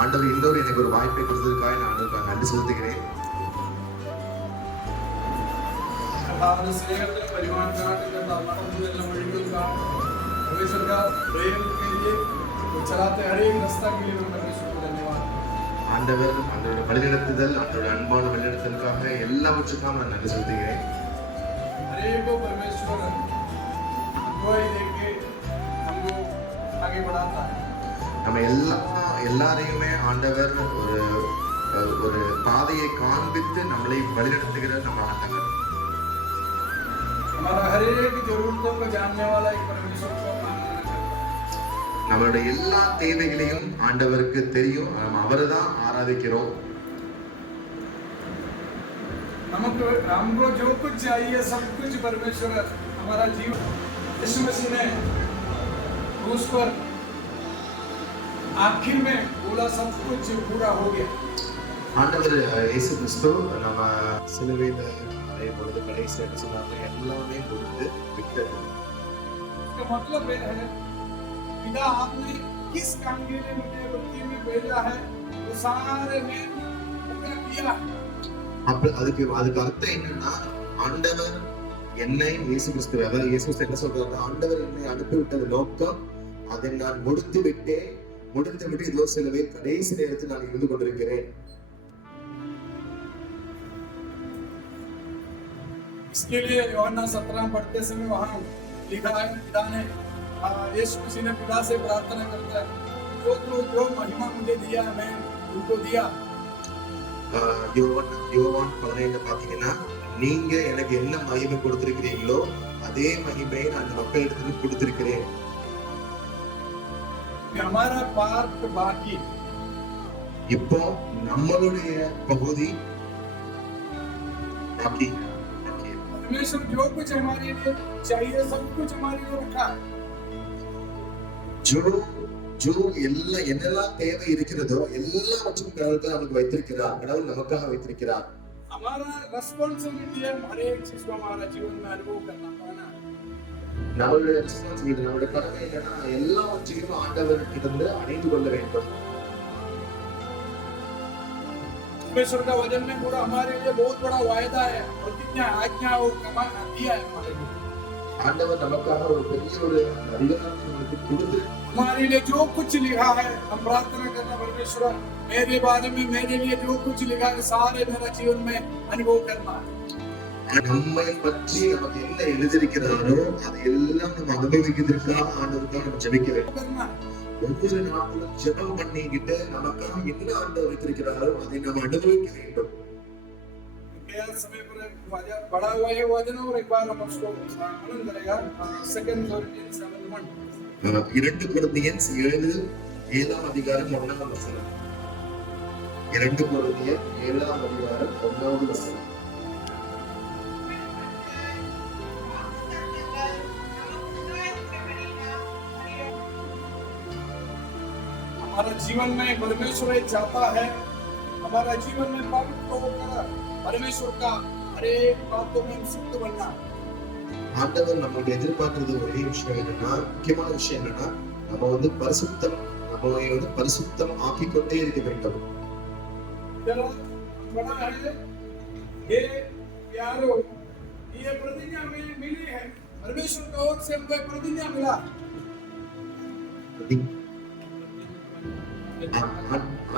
ஆண்டவர் இன்னொரு எனக்கு ஒரு வாய்ப்பை கொடுத்ததுக்காக நான் ஆண்டவருக்கு நன்றி செலுத்துகிறேன். परमेश्वर का प्रेम के लिए चलाते हर एक रास्ता के लिए मैं परमेश्वर को धन्यवाद. ஆண்டவர் ஆண்டவருடைய வழிநடத்துதல், ஆண்டவருடைய அன்பான வழிநடத்தலுக்காக எல்லாவற்றுக்காக நான் நன்றி செலுத்துகிறேன். हरेको परमेश्वर अगुवाई देके हमको आगे बढ़ाता है. நம்ம எல்லாரையுமே ஆண்டவர் ஒரு பாதையை காண்பித்து நம்மளை வழிநடத்துகிற நம்ம ஆண்டவர். हमारा हर एक जरूरतों को जानने वाला एक परमेश्वर को நம்மளுடைய எல்லா தேவைகளையும் ஆண்டவருக்கு தெரியும். நம்ம அவரை தான் ஆராதிக்கிறோம். நமக்கு हमको जो कुछ चाहिए सब कुछ परमेश्वर हमारा जीवन यीशु मसीह ने क्रूस पर आखिर में बोला सब कुछ पूरा हो गया. ஆண்டவர் இயேசு கிறிஸ்து நம்ம சிலுவையில் அறையும் பொழுது கடைசி என்ன சொன்னாங்க, எல்லாமே முடிந்து விட்டது. इसका मतलब है पिता आपने किस काम के लिए मुझे पृथ्वी में भेजा है वो सारे में पूरा किया. அதுக்கு அர்த்தம் என்னன்னா, ஆண்டவர் என்னை இயேசு கிறிஸ்து, அதாவது இயேசு கிறிஸ்து என்ன சொல்றாரு, ஆண்டவர் என்னை அனுப்பிவிட்டது நோக்கம் அதை நான் முடித்து விட்டு இதோ சிலுவை கடைசி நேரத்தில் நான் இருந்து கொண்டிருக்கிறேன். इसके लिए यूहन्ना 17 पढ़ते समय वहां लिखा है, पिता ने यीशु मसीह ने पिता से प्रार्थना करता है, जो महिमा मुझे दिया मैं उनको दिया. யோவான் 17 பாத்தீங்கன்னா, நீங்க எனக்கு என்ன மகிமை கொடுத்திருக்கிறீங்களோ அதே மகிமையை நான் மக்களிடத்துக்கு கொடுத்திருக்கிறேன். हमारा पार्ट बाकी. இப்போ நம்மளுடைய பகுதி बाकी. परमेश्वर जो कुछ हमारे लिए चाहिए सब कुछ हमारे लिए रखा. जो என்னெல்லாம் தேவை இருக்கிறதோ எல்லாவற்றையும் கடவுள் நமக்கு வைத்திருக்கிறார். கடவுள் நமக்காக வைத்திருக்கிறார். हमारा रेस्पॉन्सिबिलिटी है हर एक चीज को हमारा जीवन में अनुभव करना पाना. நம்மளுடைய ரெஸ்பான்சிபிலிட்டி, நம்மளுடைய கடமை என்னன்னா எல்லாவற்றையும் ஆண்டவரிடமிருந்து அடைந்து கொள்ள வேண்டும். परमेश्वर का वचन में पूरा हमारे लिए बहुत बड़ा वायदा है, प्रतिज्ञा आज्ञा और दिया है हमारे लिए. ஆண்டவர் நமக்காக ஒரு பெரிய ஒரு அதிகாரத்தை நமக்கு கொடுத்து हमारे लिए जो कुछ लिखा है हम प्रार्थना करना, परमेश्वर मेरे बारे में मेरे लिए जो कुछ लिखा है सारे मेरा जीवन में अनुभव करना. நம்மை பற்றி நமக்கு என்ன எழுதியிருக்கிறாரோ அதை எல்லாம் நம்ம அனுபவிக்கிறதுக்காக ஆண்டவருக்காக நம்ம ஜெபிக்க வேண்டும். ஒவ்வொரு நாளும் ஜெபம் பண்ணிக்கிட்டு நமக்காக என்ன ஆண்டவர் வைத்திருக்கிறாரோ அதை நம்ம அனுபவிக்க வேண்டும். समय पर बड़ा हुआ है वचन और एक बार हम उसको मनन करेगा. 2 Corinthians 7:1. 2 கொரிந்தியர் 7 அதிகாரம் 1 வசனம். 2 கொரிந்தியர் 7 அதிகாரம் 1 வசனம். हमारा जीवन में परमेश्वर चाहता है हमारा जीवन में पवित्र होकर परमेश्वर का हर एक बातों में सिद्ध बनना. ஆண்டவர் நம்மளோட எதிர்பார்க்கிறது ஒரே விஷயம் என்னன்னா, முக்கியமான விஷயம் என்னன்னா, நம்ம பரிசுத்தம் ஆக்கிக்கொண்டே இருக்க வேண்டும். चलो बड़ा है ये प्यारो, ये प्रतिज्ञा में मिली है परमेश्वर की ओर से हमको प्रतिज्ञा मिला.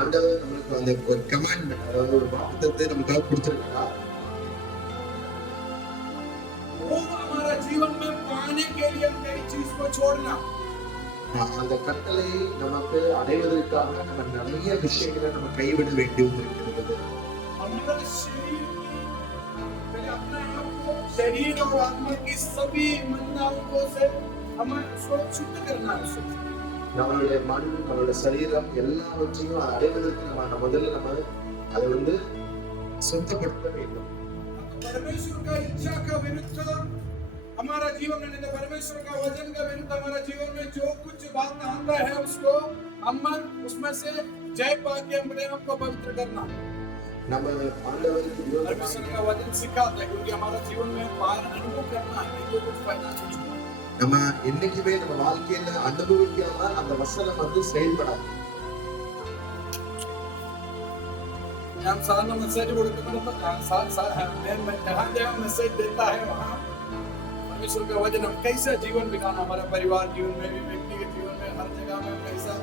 ஆண்டவர் நம்மளுக்கு அந்த ஒரு கமாண்ட், அதாவது ஒரு வாக்குத்தத்தத்தை நமக்காக கொடுத்திருக்கிறார். वो हमारा जीवन में पाने के लिए हम कई चीज को छोड़ना. அந்த கட்டளை நமக்கு அடைவதற்காக நம்ம நிறைய விஷயங்களை நம்ம கைவிட வேண்டியிருக்கிறது. हमारा शरीर और आत्मा की सभी मंदाओं से हमें उसको शुद्ध करना है. நம்மளுடைய மண், நம்மளுடைய சரீரம் எல்லாவற்றையும் அடைவதற்கு நம்ம முதல்ல அதை சுத்தப்படுத்த வேண்டும். परमेश्वर का इच्छा का विरुद्ध हमारा जीवन में नहीं, परमेश्वर का वचन का विरुद्ध हमारा जीवन में जो कुछ बात आता है उसको हम उसमें से जय पाके अपने आप को पवित्र करना. நம்ம ஆண்டவருக்கு परमेश्वर का वचन सिखाता है क्योंकि हमारा जीवन में पार अनुभव करना है, तो कुछ फायदा नहीं. நம்ம என்னைக்குமே நம்ம வாழ்க்கையில அனுபவிக்காம அந்த வசனம் செயல்படாது. हम सारा मैसेज जहाँ जहाँ मैसेज देता है वहाँ परमेश्वर का वचन हम कैसा जीवन बिताना, हमारा परिवार जीवन में भी, व्यक्तिगत जीवन में, हर जगह में कैसा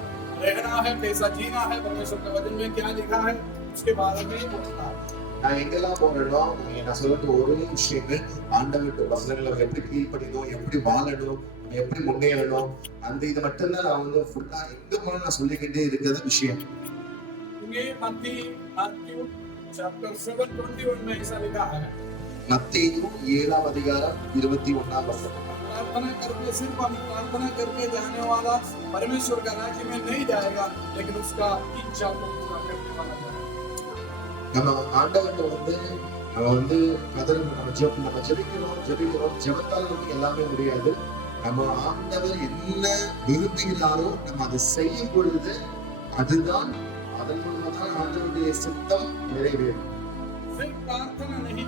रहना है, कैसा जीना है, परमेश्वर के वचन में क्या लिखा है उसके बारे में बोलता है। நான் எங்கெல்லாம் போறேனோ நான் சொல்லிட்டு ஒரே விஷயங்கள் ஆண்டவர்கிட்ட வசனங்களை எப்படி கீழ்ப்படியணும், எப்படி வாழணும், எப்படி முன்னேறணும், அந்த இது மட்டும்தான் நான் வந்து ஃபுல்லா எங்க போனாலும் நான் சொல்லிக்கிட்டே இருக்கிற விஷயம். ये मत्ती चैप्टर 7:21 में ऐसा लिखा है। மத்தேயு 7ஆம் அதிகாரம் 21ஆம் வசனம். प्रार्थना करके सिर्फ हम प्रार्थना करके जाने वाला परमेश्वर का राज्य में नहीं जाएगा, लेकिन उसका इच्छा को पूरा करने वाला जाएगा। நம்ம ஆண்டவர்கிட்ட வந்து நம்ம வந்து நம்ம ஜெபிக்கிறோம். ஜெபத்தால் நமக்கு எல்லாமே முடியாது. நம்ம ஆண்டவர் என்ன விரும்புகிறாரோ நம்ம அதை செய்யும் பொழுது அதுதான் அதன் மூலமாக ஆண்டவருடைய சித்தம் நிறைவேறும். सिर्फ प्रार्थना नहीं,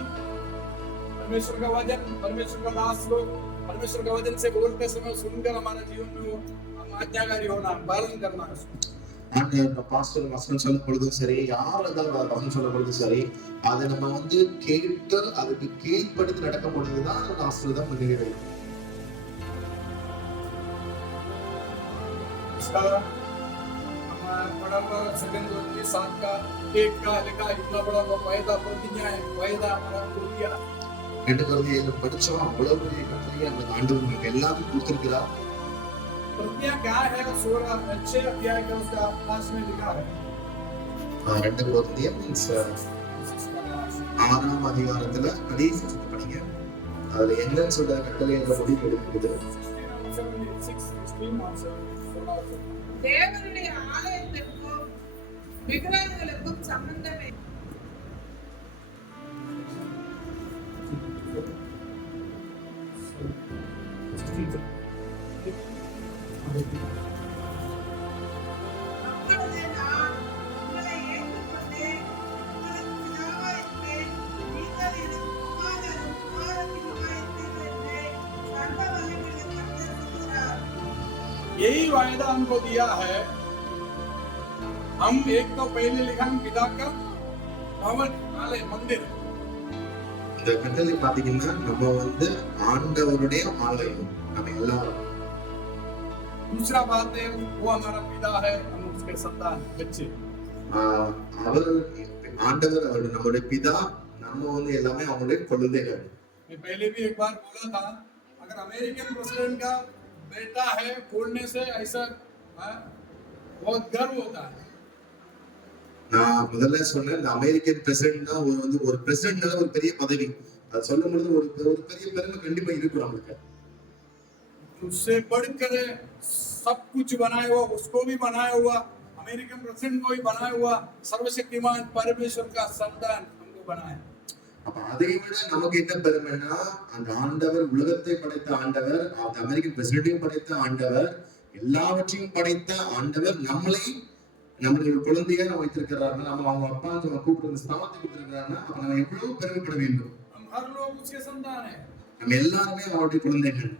परमेश्वर का वचन, परमेश्वर का दास लोग परमेश्वर का वचन से बोलते समय सुनकर हमारा जीवन में वो हम आज्ञाकारी होना, पालन करना है। ஆண்டவர் பாஸ்டர் வசனம் சொல்லும் பொழுதும் சரி, யாராவது வசனம் சொல்லும் பொழுதும் சரி, அதை நம்ம வந்து கேட்டு அதுக்கு கீழ்ப்படுத்தி நடக்கும் பொழுதுதான் அந்த ஆசீர்வாதம் நிறைவேறும். सेकंड 7 का 1 का लिखा इतना बड़ा वायदा प्रतिज्ञा है, वायदा हमारा को दिया। 2 கொரிந்தியர் படிச்சோம், அவ்வளவு பெரிய கட்டளையை அந்த ஆண்டவர் நமக்கு எல்லாத்தையும் கொடுத்திருக்கிறார். प्रतिज्ञा क्या है? 16 अध्याय का उसका लास्ट में लिखा है। 2 கொரிந்தியர் 6ஆம் அதிகாரத்துல கடைசி படிங்க. அதுல என்ன சொல்ற கட்டளை என்ற முடிவு இருக்குது. தேவனுடைய ஆலயத்திற்கும் விக்கிரகங்களுக்கும் சம்பந்தமே அப்பொழுது நான் உங்களை ஏற்றுக்கொண்டு உங்களுக்கு பிதாவாயிருப்பேன், நீங்கள் எனக்கு குமாரரும் குமாரத்தியுமாயிருப்பீர்கள் என்று சர்வ வல்லமையுள்ள கர்த்தர் சொல்கிறார். यही वायदा हमको दिया है। हम एक तो पहले लिखा पिता का भवन, आलय, मंदिर। இந்த கட்டளை பாத்தீங்கன்னா நம்ம வந்து ஆண்டவருடைய ஆலயம், நம்ம எல்லாரும். दूसरा बात है वो हमारा पिता है, हम उसके संतान, बच्चे। அவர் ஆண்டவர் அவருடைய நம்முடைய பிதா, நம்ம வந்து எல்லாமே அவங்களுடைய குழந்தைகள். मैं पहले भी एक बार बोला था, अगर अमेरिकन प्रेसिडेंट का बेटा है बोलने से ऐसा बहुत गर्व होता है। நான் முதல்ல சொன்னேன், இந்த அமெரிக்கன் பிரசிடென்ட்னா ஒரு பிரசிடென்ட்னால ஒரு பெரிய பதவி, அது சொல்லும் பொழுது ஒரு பெரிய பெருமை கண்டிப்பா இருக்கும் நமக்கு. उससे बढ़कर सब कुछ बनाया हुआ, उसको भी बनाया हुआ, अमेरिकन प्रेसिडेंट को भी बनाया हुआ, सर्वशक्तिमान परमेश्वर का संतान हमको बनाया। அப்ப அதை விட நமக்கு என்ன பெருமைன்னா, அந்த ஆண்டவர் உலகத்தை படைத்த ஆண்டவர், அந்த அமெரிக்கன் பிரசிடென்ட்டையும் படைத்த ஆண்டவர், எல்லாவற்றையும் படைத்த ஆண்டவர் நம்மளுடைய குழந்தையா நம்ம வைத்திருக்கிறார்கள். நம்ம அவங்க அப்பா கூப்பிட்டு ஸ்தானத்தை கொடுத்திருக்கிறாங்கன்னா அப்ப நம்ம எவ்வளவு பெருமைப்பட வேண்டும். हम हर लोग उसके संतान हैं, நம்ம எல்லாருமே அவருடைய குழந்தைகள்.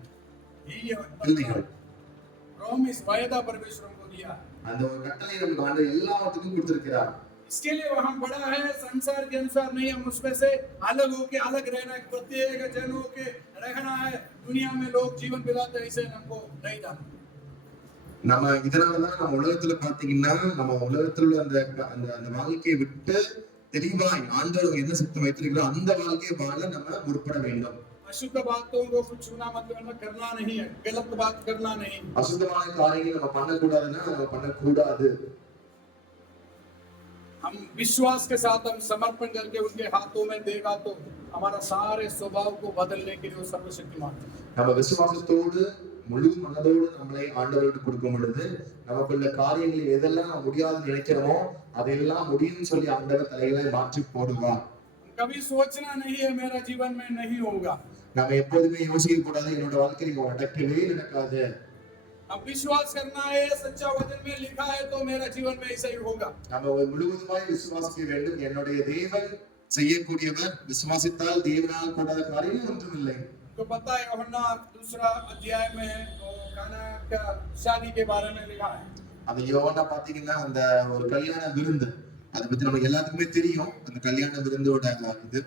प्रॉमिस वायदा परमेश्वर को दिया, அந்த ஒரு கட்டளை நமக்கு ஆண்டவர் எல்லாவற்றுக்கும் கொடுத்திருக்கிறார். इसके लिए वहां बड़ा है, संसार के अनुसार नहीं, हम उसमें से अलग होके अलग रहना है, प्रत्येक जन होके रहना है। दुनिया में लोग जीवन बिताते ऐसे हमको नहीं जाना। நம்ம இதனாலதான் நம்ம உலகத்துல பாத்தீங்கன்னா, நம்ம உலகத்துல உள்ள அந்த வாழ்க்கையை விட்டு தெளிவாய் ஆண்டவர் என்ன சித்தம் வைத்திருக்கிறோம் அந்த வாழ்க்கையை வாழ நம்ம முற்பட வேண்டும். अशुद्ध बातों को कुछ छूना मतलब करना नहीं है, गलत बात करना नहीं। அசுத்தமான காரியங்களை நம்ம பண்ணக்கூடாதுன்னா நம்ம பண்ணக்கூடாது. हम विश्वास के साथ हम समर्पण करके उनके हाथों में देगा तो हमारा सारे स्वभाव को बदलने के लिए सर्वशक्तिमान। நம்ம விசுவாசத்தோடு முழு மனதோடு நம்மளை ஆண்டவருக்கு கொடுக்கும் பொழுது நமக்குள்ள காரியங்களை எதெல்லாம் முடியாதுன்னு நினைக்கிறோமோ அதெல்லாம் முடியும்னு சொல்லி ஆண்டவர் தலைகளை மாற்றி போடுவார். कभी सोचना नहीं है मेरा जीवन में नहीं होगा, நம்ம எப்போதுமே யோசிக்க கூடாது என்னோட வாழ்க்கையில நடக்கவே நடக்காது. अब विश्वास करना है, सच्चा वचन में लिखा है तो मेरा जीवन में ऐसा ही होगा। நம்ம முழுவதுமாய் விசுவாசிக்க வேண்டும். என்னுடைய தேவன் செய்யக்கூடியவர், விசுவாசித்தால் தேவனால் கூடாத காரியம் ஒன்றுமில்லை. तो पता है यूहन्ना 2 अध्याय में काना का शादी के बारे में लिखा है। அந்த யோவானா பாத்தீங்கன்னா அந்த ஒரு கல்யாண விருந்து, அதை பத்தி நம்ம எல்லாத்துக்குமே தெரியும், அந்த கல்யாண விருந்தோட இது.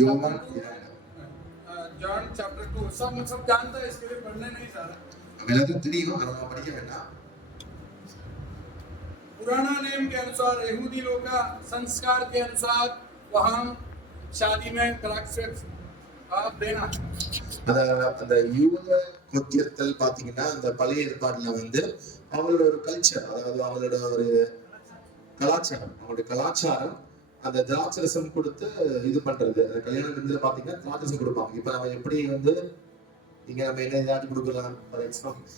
யோவான் जॉन चैप्टर 2 सब जानता है, इसके लिए पढ़ने नहीं जा रहा। நம்ம எல்லாத்துக்கும் தெரியும், அதை நம்ம படிக்க வேண்டாம். पुराना नियम के अनुसार, यहूदी लोग का संस्कार के अनुसार वहां शादी में द्राक्षरस आप देना। அந்த யூத முத்தியத்தில் பாத்தீங்கன்னா அந்த பழைய ஏற்பாடுல வந்து அவங்களோட ஒரு கல்ச்சர், அதாவது அவங்களோட ஒரு கலாச்சாரம், அவங்களுடைய கலாச்சாரம் அந்த திராட்சரசம் கொடுத்து இது பண்றது. அந்த கல்யாண விருந்துல பாத்தீங்கன்னா திராட்சரசம் கொடுப்பாங்க. இப்ப நம்ம எப்படி வந்து இங்க நம்ம என்ன ஏதாச்சும் கொடுக்கலாம், ஃபார் எக்ஸாம்பிள்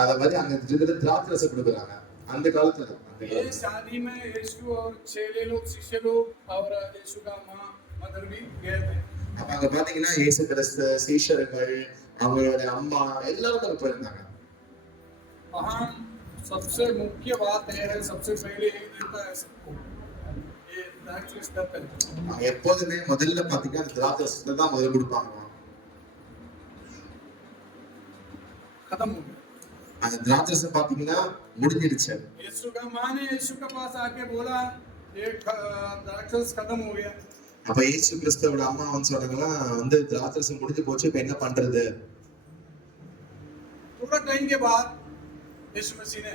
அத மாதிரி அங்க இதுல திராட்சரசம் கொடுக்குறாங்க அந்த காலத்துல. ये शादी में यीशु और चेले लोग, शिष्य लोग और यीशु का मां मदर भी गए थे। அப்ப அங்க பாத்தீங்கன்னா இயேசு கிறிஸ்து, சீஷர்கள், அவங்களோட அம்மா எல்லாரும் அங்க போயிருந்தாங்க. वहां सबसे मुख्य बात है, सबसे पहले यही देता है सबको, ये द्राक्षरस देता है। எப்போதுமே முதல்ல பாத்தீங்கன்னா திராட்சரசத்தை தான் முதல்ல கொடுப்பாங்க. खत्म हो गया। அந்த திராட்சரசம் பாத்தீங்கன்னா முடிஞ்சிடுச்சு. यीशु का मां ने यीशु के पास आके बोला, ये द्राक्षरस खत्म हो गया। அப்ப இயேசு கிறிஸ்துவோட அம்மா வந்து சொன்னாங்களா, வந்து திராட்சரசம் முடிஞ்சு போச்சு, இப்ப என்ன பண்றது? थोड़ा टाइम के बाद यीशु मसीह ने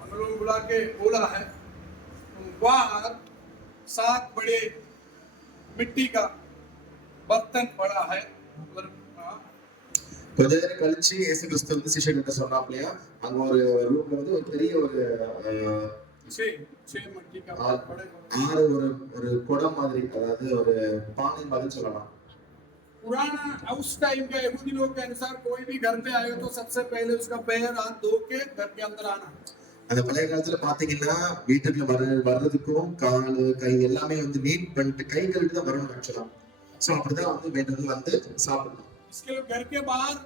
हम लोग बुला के बोला है, बाहर 7 बड़े मिट्टी का बर्तन पड़ा है। கொஞ்ச நேரம் கழிச்சு இயேசு கிறிஸ்து வந்து சிஷ்யர்கிட்ட சொன்னாப்லையா, அங்க ஒரு ரூம்ல வந்து ஒரு பெரிய ஒரு ஆறு ஒரு குடம் மாதிரி, அதாவது ஒரு பானை மாதிரி சொல்லலாம். पुराना उस टाइम का यहूदी लोग के अनुसार कोई भी घर पे आए तो सबसे पहले उसका पैर हाथ धो के घर के अंदर आना। அந்த பழைய காலத்துல பாத்தீங்கன்னா வீட்டுக்குள்ள வர்றதுக்கும் காலு கை எல்லாமே வந்து நீட் பண்ணிட்டு கை கழுவிட்டு தான் வரணும் ஆக்சுவலா. சோ அப்படிதான் வந்து வேண்டது வந்து சாப்பிடணும். इसके लिए घर के बाहर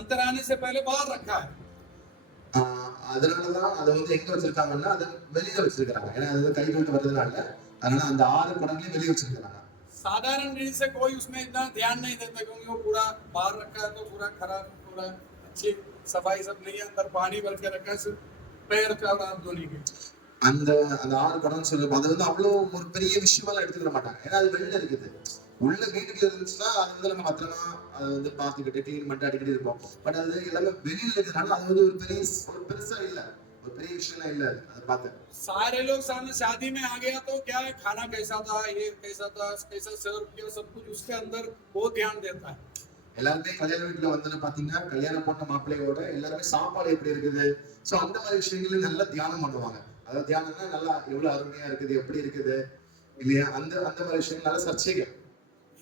अंदर आने से पहले बाहर रखा है। அதனாலதான் அதை வந்து எங்க வச்சிருக்காங்கன்னா அதை வெளியில வச்சிருக்காங்க. ஏன்னா அது கை கழுவிட்டு வர்றதுனால அதனால அந்த 6 குடங்களையும் வெளியே வச்சிருக்காங்க. साधारण रीति से कोई उसमें इतना ध्यान नहीं देता, क्योंकि वो पूरा बाहर रखा है तो पूरा खराब, पूरा अच्छी सफाई सब नहीं है, अंदर पानी भर के रखा है पैर का और हाथ धोने के। அந்த 6 குடம் சொல்லுவோம், அது வந்து அவ்வளவு ஒரு பெரிய விஷயமெல்லாம் எடுத்துக்க மாட்டாங்க. ஏன்னா அது வெளியில இருக்குது. உள்ள வீட்டுக்கு இருந்துச்சுன்னா அது வந்து நம்ம பத்திரமா அதை வந்து பார்த்துக்கிட்டு கிளீன் பண்ணிட்டு அடிக்கடி இருப்போம். பட் அது எல்லாமே வெளியில இருக்கிறதுனால அது வந்து ஒரு பெருசா இல்ல, ஒரு பெரிய விஷயம் இல்ல. அதை பார்த்து सारे लोग सामने शादी में आ गया तो क्या है, खाना कैसा था, ये कैसा था, कैसा सर्व किया, सब कुछ उसके अंदर वो ध्यान देता है। எல்லாருமே கல்யாண வீட்டுல வந்து பாத்தீங்கன்னா கல்யாணம் போட்ட மாப்பிள்ளையோட எல்லாருமே சாப்பாடு எப்படி இருக்குது, சோ அந்த மாதிரி விஷயங்களும் நல்லா தியானம் பண்ணுவாங்க. அதாவது தியானம்னா நல்லா எவ்வளவு அருமையா இருக்குது, எப்படி இருக்குது இல்லையா, அந்த அந்த மாதிரி விஷயங்கள் நல்லா சர்ச்சைகள்.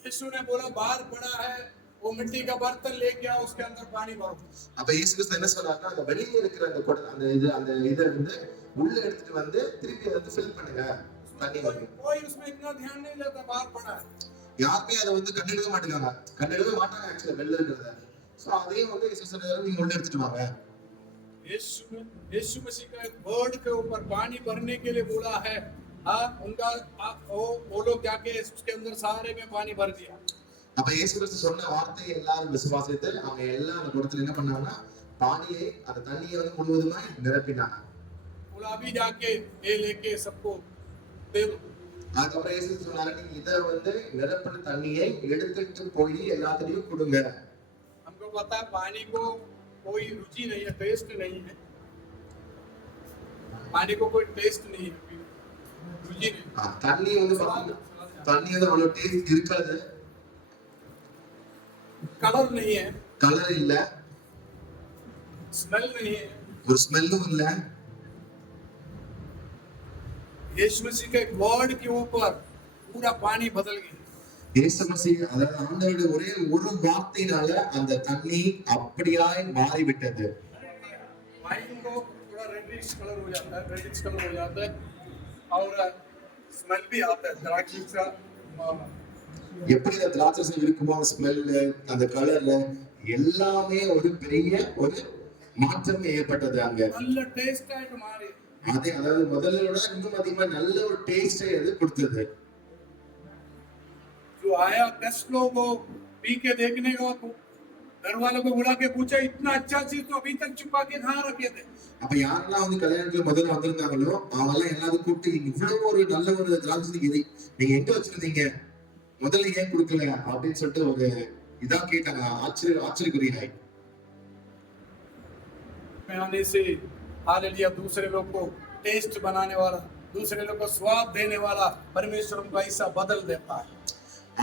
यीशु ने बोला बाहर पड़ा है वो मिट्टी का बर्तन लेके आओ, उसके अंदर पानी भरो। அப்ப இயேசு கிறிஸ்து என்ன சொல்றாருன்னா, அந்த வெளியே இருக்கிற அந்த இதை வந்து உள்ள எடுத்துட்டு வந்து திருப்பி அதை ஃபில் பண்ணுங்க, தண்ணி வந்து. कोई उसमें इतना ध्यान नहीं देता, बाहर पड़ा है। யாருமே அதை வந்து கண்டெடுக்க மாட்டாங்க ஆக்சுவலா வெளில இருக்கிறத. சோ அதையும் வந்து இயேசு சொல்றாரு, நீங்க உள்ள எடுத்துட்டு வாங்க. यीशु मसीह का वर्ड के ऊपर पानी भरने के लिए बोला है। उनका वो लोग जाके उसके अंदर सारे में पानी भर दिया। அப்ப இயேசு கிறிஸ்து சொன்ன வார்த்தையை எல்லாரும் விசுவாசித்து அவங்க எல்லாம் அந்த குடத்துல என்ன பண்ணாங்கன்னா பானியை அந்த தண்ணியை வந்து முழுவதுமாய் நிரப்பினாங்க. अभी जाके ये लेके सबको दे दो। அதுக்கப்புறம் இயேசு சொன்னாரு, நீங்க இதை வந்து நிரப்பின தண்ணியை எடுத்துட்டு போய் எல்லாத்தையும் கொடுங்க. हमको पता है पानी को कोई रुचि नहीं है, टेस्ट नहीं है, पानी को कोई टेस्ट नहीं है, रुचि नहीं। தண்ணி வந்து தண்ணி வந்து அவ்வளவு டேஸ்ட் இருக்காது, कलर नहीं है, கலர் இல்ல, स्मेल नहीं है, ஒரு ஸ்மெல்லும் இல்ல. यीशु मसीह के वर्ड के ऊपर पूरा पानी बदल गया। இயேசு மசீஹ் அதாவது ஆண்டவருடைய ஒரே ஒரு வார்த்தையினால அந்த தண்ணி அப்படியாய் மாறிவிட்டது. वाइन को थोड़ा रेडिश कलर हो जाता है, रेडिश कलर हो जाता है और स्मेल भी आता है द्राक्षी का। எப்படி அந்த திராட்சை இருக்குமோ அந்த ஸ்மெல், அந்த கலர் எல்லாமே ஒரு பெரிய ஒரு மாற்றம் ஏற்பட்டது அங்க. நல்ல டேஸ்ட் ஆயிட்டு மாறி. அதே அதாவது முதல்ல விட இன்னும் அதிகமா நல்ல ஒரு டேஸ்டை அது கொடுத்தது. जो आया 10 लोगों को पी के देखने को घर वालों को बुला के पूछा इतना अच्छा चीज तो अभी तक छुपा के कहाँ रखे थे. அப்ப யாரெல்லாம் வந்து கல்யாணத்துல முதல்ல வந்திருந்தாங்களோ அவங்க எல்லாம் எல்லாரும் கூப்பிட்டு இவ்வளவு ஒரு நல்ல ஒரு திராட்சை இதை நீங்க எங்க வச்சிருந்தீங்க, முதல்ல ஏன் கொடுக்கல அப்படின்னு சொல்லிட்டு ஒரு இதா கேட்டாங்க. ஆச்சரியக்குரியாய் आने से हालेलुया दूसरे लोग को टेस्ट बनाने वाला, दूसरे लोग को स्वाद देने वाला परमेश्वर उनको ऐसा बदल देता है.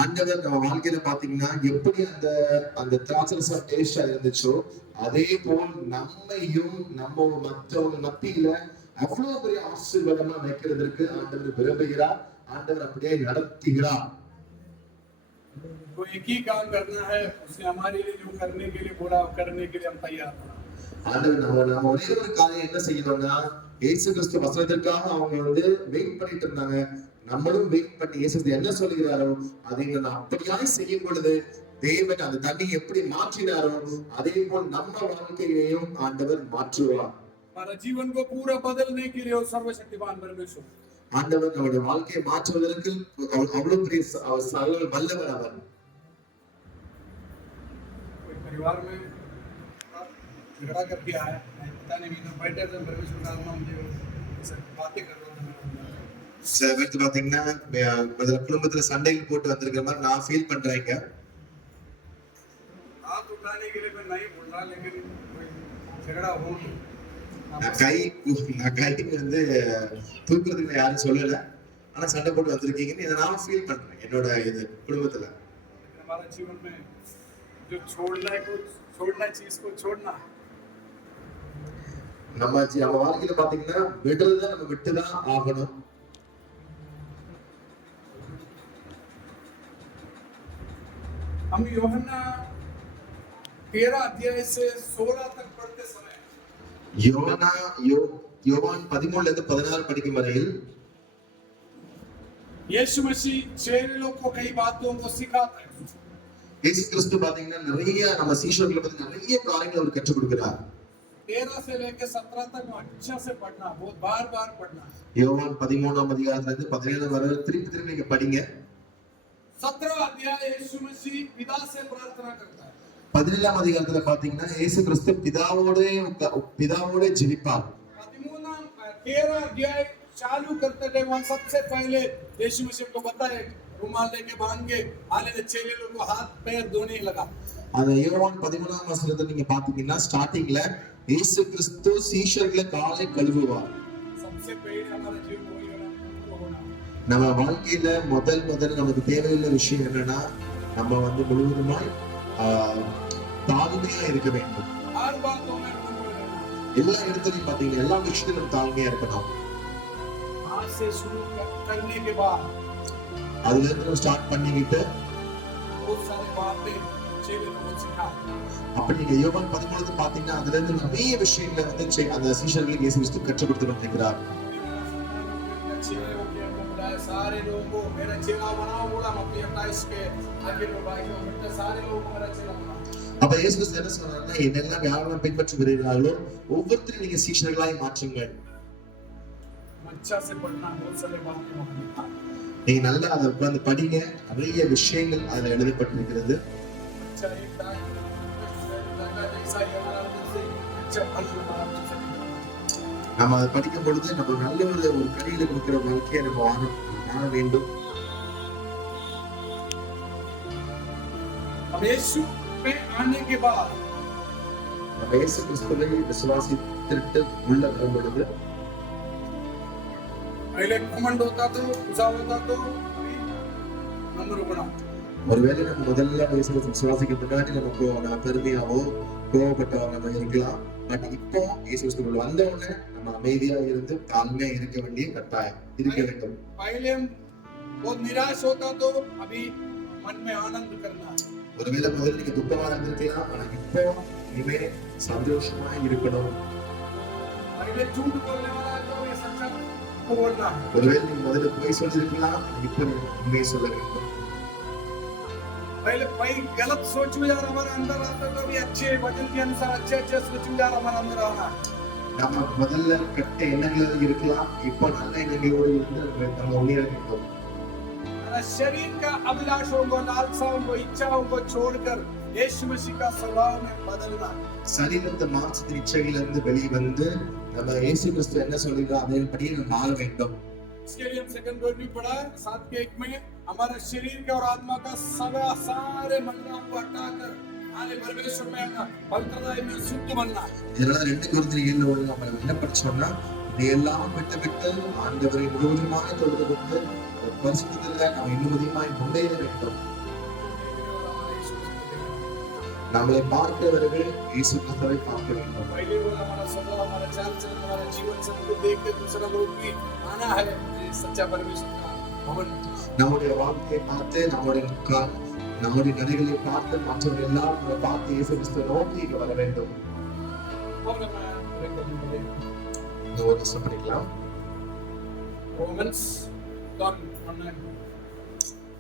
ஆண்டவர் நம்ம வாழ்க்கையில பாத்தீங்கன்னா எப்படி அந்த அந்த திராட்சை டேஸ்டா இருந்துச்சோ அதே போல் நம்மையும் நம்ம மற்றவங்க மத்தியில அவ்வளவு பெரிய ஆசீர்வாதமா வைக்கிறதற்கு ஆண்டவர் விரும்புகிறார். ஆண்டவர் அப்படியே நடத்துகிறார். तो एक ही काम करना है, उसने हमारे लिए जो करने के लिए बोला करने के लिए हम तैयार हैं. ஆண்டவர் நம்ம ஒரே ஒரு காரியம் என்ன செய்யணும்னா இயேசு கிறிஸ்து வசனத்திற்காக அவங்க வந்து வெயிட் பண்ணிட்டு இருந்தாங்க. நம்மளும் வெயிட் பண்ணி இயேசு என்ன சொல்லுகிறாரோ அதை நான் அப்படியாய் செய்யும் பொழுது தேவன் அந்த தண்ணி எப்படி மாற்றினாரோ அதே போல் நம்ம வாழ்க்கையையும் ஆண்டவர் மாற்றுவார். हमारा जीवन को पूरा बदलने के लिए सर्वशक्तिमान परमेश्वर, ஆண்டவர் நம்முடைய வாழ்க்கையை மாற்றுவதற்கு அவ்வளவு பெரிய சகல வல்லவர் அவர். कोई परिवार में झगड़ा करके आया, पता नहीं मैं बैठे थे परमेश्वर का नाम मुझे बातें कर रहा था. சில பேருக்கு பாத்தீங்கன்னா முதல்ல குடும்பத்துல சண்டைகள் போட்டு வந்திருக்கிற மாதிரி நான் ஃபீல் பண்றேங்க. हाथ उठाने के लिए मैं नहीं बोल रहा, लेकिन झगड़ा हो गया. நான் கை வந்து தூக்குறதுக்கு யாரும் சொல்லல, ஆனா சண்டை போட்டு வந்திருக்கீங்கன்னு இதை நான் ஃபீல் பண்றேன் என்னோட இது குடும்பத்துல. हमारा जीवन में जो छोड़ना है कुछ छोड़ना चीज को छोड़ना. நம்ம வாழ்க்கையில பாத்தீங்கன்னா விடுறத நம்ம விட்டுதான் ஆகணும். हम यूहन्ना 13 अध्याय से 16 तक पढ़ते समय யோவான் 13 இருந்து 16 படிக்கும் வரையில் यीशु मसीह चेलों को कई बातों को सिखाता है. இயேசு கிறிஸ்து பாத்தீங்கன்னா நிறைய நம்ம சீஷர்களை பத்தி நிறைய காரியங்களை அவர் கற்றுக் கொடுக்கிறார். 13 से लेकर 17 तक अच्छा से पढ़ना, बहुत बार-बार पढ़ना. யோவான் 13ஆம் அதிகாரத்துல இருந்து 17 வரை திருப்பி நீங்க படிங்க. 17 अध्याय यीशु मसीह पिता से प्रार्थना करता है. 17ஆம் அதிகாரத்துல பாத்தீங்கன்னா இயேசு கிறிஸ்து பிதாவோட ஜெபிப்பார். 13 अध्याय चालू करते थे वहां सबसे पहले यीशु मसीह को बताए रुमाल लेके बांध के आले चेले लोग को हाथ पैर धोने लगा. அந்த யோவான் 13ஆம் வசனத்தை நீங்க பாத்தீங்கன்னா ஸ்டார்டிங்ல இயேசு கிறிஸ்து சீஷர்களை காலை கழுவுவார். सबसे पहले हमारा जीवन होना. நம்ம வாழ்க்கையில முதல்ல நமக்கு தேவையுள்ள விஷயம் என்னன்னா நம்ம வந்து முழுவதுமாய் தாழ்மையா இருக்க வேண்டும். हर बातों में எல்லா இடத்துலயும் பாத்தீங்கன்னா எல்லா விஷயத்திலும் தாழ்மையா இருக்கணும். आज से शुरू करने के बाद அதுல இருந்து ஸ்டார்ட் பண்ணிக்கிட்டு बहुत सारे बातें चेले लोगों को सिखा. அப்படி நீங்க யோவான் 13 பாத்தீங்கன்னா அதுல இருந்து நிறைய விஷயங்களை வந்து அந்த சீஷர்களுக்கு இயேசு கிறிஸ்து கற்றுக் கொடுத்துட்டு இருக்கிறார். सारे लोगों को मेरा चेला बनाओ बोला. मत्ती 28 के आगे लो भाई को सारे लोगों को मेरा चेला बनाओ. அப்ப இயேசு கிறிஸ்து என்ன சொன்னாருன்னா என்னெல்லாம் யாரெல்லாம் பின்பற்றுகிறீர்களோ ஒவ்வொருத்தரும் நீங்க சீஷர்களாய் மாற்றுங்கள். अच्छा से पढ़ना, बहुत सारे बातें वहां. நீங்க நல்லா அதை உட்கார்ந்து படிங்க, நிறைய விஷயங்கள் அதுல எழுதப்பட்டிருக்கிறது. நம்ம அதை படிக்கும் பொழுது நம்ம நல்ல ஒரு கடையில கொடுக்கிற வாழ்க்கையை நம்ம வாழ வேண்டும். நம்ம இயேசு கிறிஸ்துவை விசுவாசித்து உள்ள வரும் பொழுது ஒருவேளை நம்ம முதல்ல விசுவாசிக்க முன்னாடி நமக்கு பெருமையாவோ கோவப்பட்டவோ நம்ம இருக்கலாம். பட் இப்போ இயேசு கிறிஸ்துக்குள்ள வந்த உடனே நம்ம அமைதியா இருந்து தாழ்மையா இருக்க வேண்டிய கட்டாயம் இருக்க வேண்டும். ஒருவேளை முதல்ல நீங்க துக்கமா இருந்திருக்கலாம், ஆனா இப்போ இனிமே சந்தோஷமா இருக்கணும். ஒருவேளை நீங்க முதல்ல போய் சொல்லிருக்கலாம், இப்போ உண்மையை சொல்ல வேண்டும். पहले कई गलत सोच विचार हमारे अंदर आता तो भी अच्छे वचन के अनुसार अच्छे सोच विचार हमारे अंदर आना। நம்ம முதல்ல கெட்ட எண்ணங்கள் இருக்கலாம், இப்போ நல்ல எண்ணங்களோடு இருந்து நம்ம முன்னேற வேண்டும். शरीर का अभिलाषों को, लालसाओं को, इच्छाओं को छोड़कर यीशु मसीह का स्वभाव में बदलना। சரீரத்தை மாம்சத்தின் இச்சைகளிலிருந்து வெளியே வந்து நம்ம இயேசு கிறிஸ்து என்ன சொல்கிறாரோ அதன்படி நம்ம மாற வேண்டும். इसके लिए हम सेकंड वर्ड भी पढ़ा 7:1 में, हमारा शरीर का और आत्मा का सारे मंडलों को हटाकर आने परमेश्वर में अपना पवित्रता में शुद्ध बनना। இதனால 2 கொரிந்தியர் 7:1 நம்ம என்ன படிச்சோம்னா, இதையெல்லாம் விட்டு ஆண்டவரை முழுவதுமாய் தொழுது கொண்டு பரிசுத்தத்திலே நாம் இன்னும் அதிகமாய் முன்னேற வேண்டும். நம்மளை பார்க்கிறவர்கள் இயேசு கிறிஸ்துவை பார்க்க வேண்டும். पहले वो हमारा स्वभाव, हमारा चाल चलन, हमारा जीवन सब को देख के दूसरा लोग भी आना है सच्चा परमेश्वर का भवन। நம்முடைய வாழ்க்கையை பார்த்து நம்முடைய நடைகளை பார்த்து மற்றவர்கள் எல்லாம் நம்மை பார்த்து இயேசு கிறிஸ்துவை நோக்கி வர வேண்டும். இந்த ஒரு வருஷம் படிக்கலாம்.